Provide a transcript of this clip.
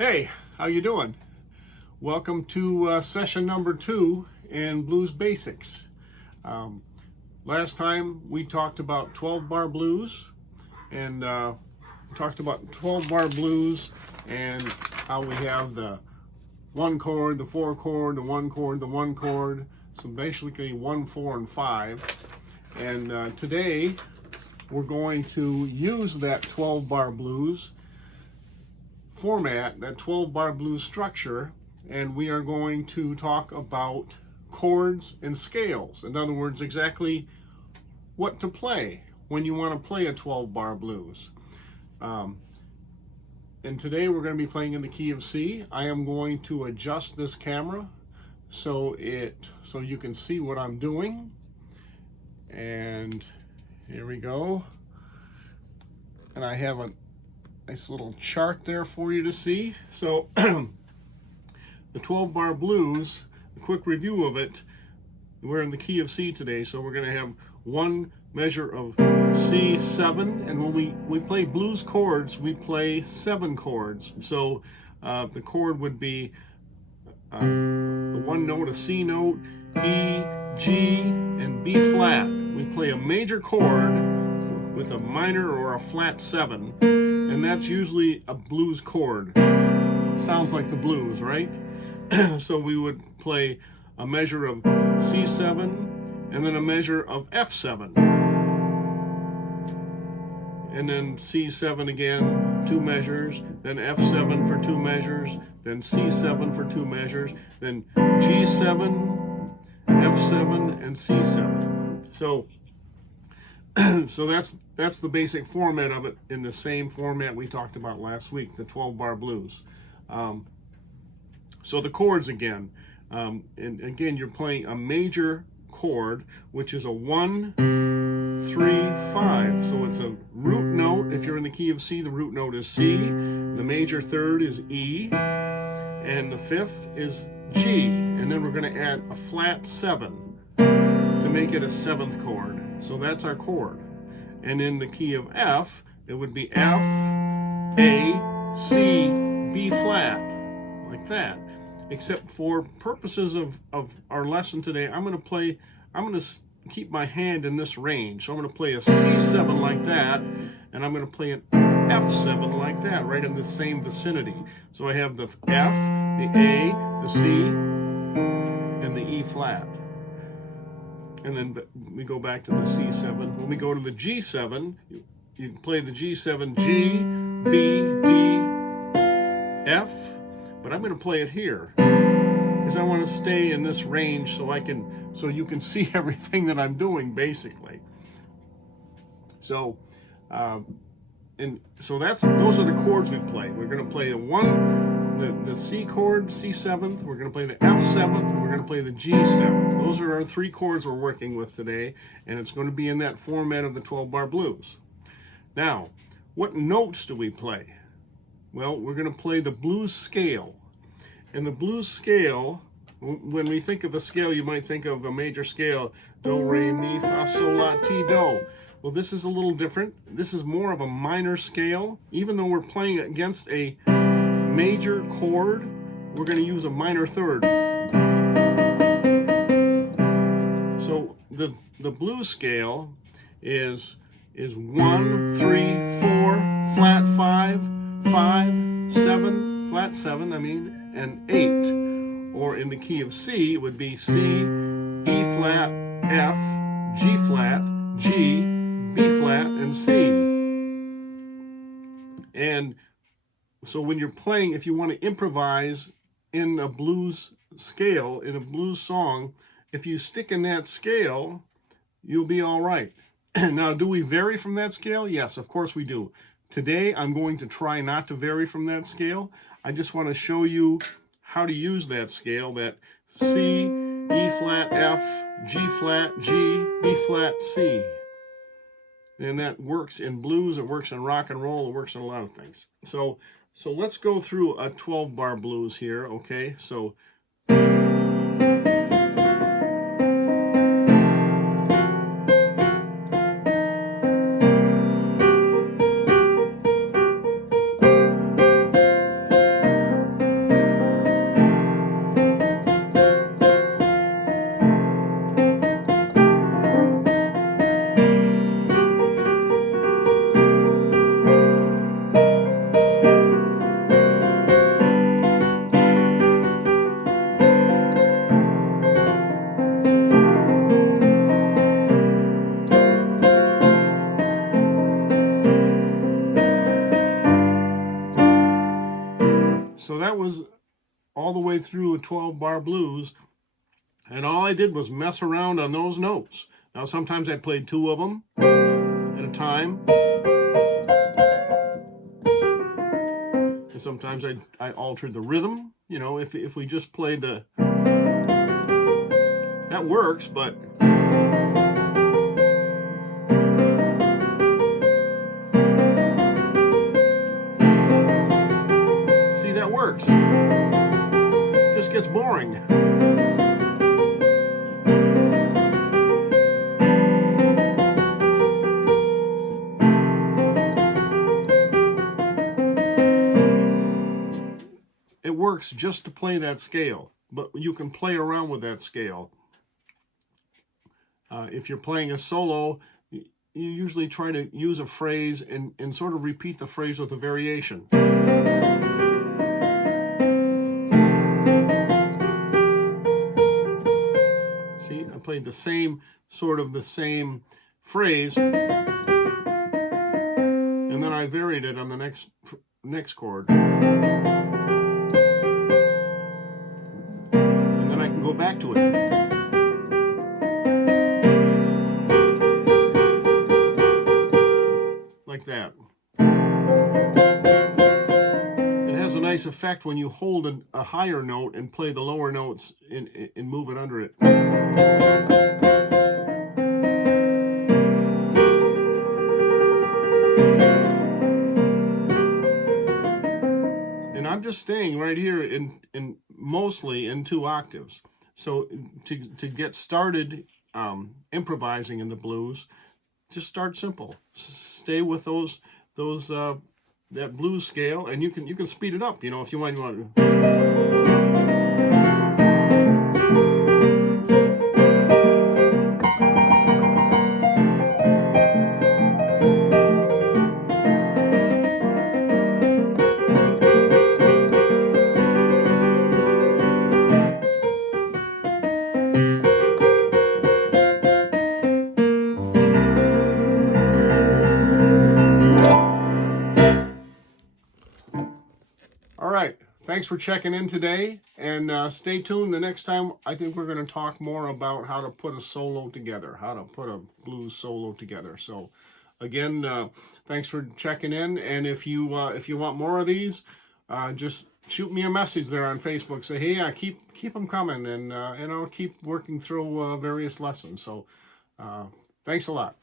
Hey, how you doing? Welcome to session number 2 in Blues Basics. Last time we talked about 12-bar blues and talked about 12-bar blues and how we have the 1 chord, the 4 chord, the 1 chord, the 1 chord. So basically 1, 4, and 5. And today we're going to use that 12-bar blues format, that 12-bar blues structure, and we are going to talk about chords and scales. In other words, exactly what to play when you want to play a 12-bar blues. And today we're going to be playing in the key of C. I am going to adjust this camera so you can see what I'm doing. And here we go. And I have a nice little chart there for you to see. So the 12-bar blues, a quick review of it, we're in the key of C today, so we're going to have one measure of C7, and when we play blues chords, we play 7 chords. So the chord would be the one note, a C note, E, G, and B flat. We play a major chord with a minor or a flat 7, and that's usually a blues chord. Sounds like the blues, right? So we would play a measure of C7 and then a measure of F7. And then C7 again, 2 measures, then F7 for 2 measures, then C7 for 2 measures, then G7, F7, and C7. So that's the basic format of it, in the same format we talked about last week, the 12-bar blues. So the chords again, and again you're playing a major chord, which is a 1, 3, 5. So it's a root note. If you're in the key of C, the root note is C, the major third is E, and the 5th is G, and then we're going to add a flat 7 to make it a 7th chord. So that's our chord. And in the key of F, it would be F, A, C, B flat, like that. Except for purposes of our lesson today, I'm going to keep my hand in this range. So I'm going to play a C7 like that, and I'm going to play an F7 like that, right in the same vicinity. So I have the F, the A, the C, and the E flat. And then we go back to the C7. When we go to the G7, you play the G7, G, B, D, F, but I'm going to play it here because I want to stay in this range so you can see everything that I'm doing basically. So those are the chords we play. We're going to play the C chord, C7th, we're going to play the F7th, and we're going to play the G7th. Those are our 3 chords we're working with today, and it's going to be in that format of the 12-bar blues. Now, what notes do we play? Well, we're going to play the blues scale. And the blues scale, when we think of a scale, you might think of a major scale, do, re, mi, fa, sol, la, ti, do. Well, this is a little different. This is more of a minor scale. Even though we're playing against a major chord, we're going to use a minor third. So the blues scale is 1, 3, 4, flat 5, 5, 7, flat 7, and 8. Or in the key of C, it would be C, E flat, F, G flat, G, B flat, and C. And so when you're playing, if you want to improvise in a blues scale, in a blues song, if you stick in that scale, you'll be all right. Now, do we vary from that scale? Yes, of course we do. Today, I'm going to try not to vary from that scale. I just want to show you how to use that scale, that C, E flat, F, G flat, G, B flat, C. And that works in blues, it works in rock and roll, it works in a lot of things. So let's go through a 12-bar blues here, okay? So that was all the way through a 12-bar blues, and all I did was mess around on those notes. Now, sometimes I played 2 of them at a time, and sometimes I altered the rhythm. You know, if we just played the, that works, but see, that works. It just gets boring. It works just to play that scale, but you can play around with that scale. If you're playing a solo, you usually try to use a phrase and sort of repeat the phrase with a variation. See, I played the same phrase, and then I varied it on the next chord. And then I can go back to it. Like that. It has a nice effect when you hold a higher note and play the lower notes and move it under it. And I'm just staying right here in mostly in 2 octaves. So to get started improvising in the blues, just start simple. Stay with that blues scale, and you can speed it up. You know, if you want to. All right, thanks for checking in today, and stay tuned. The next time, I think we're going to talk more about how to put a solo together, how to put a blues solo together. So, again, thanks for checking in, and if you want more of these, just shoot me a message there on Facebook. Say, hey, keep them coming, and I'll keep working through various lessons. So, thanks a lot.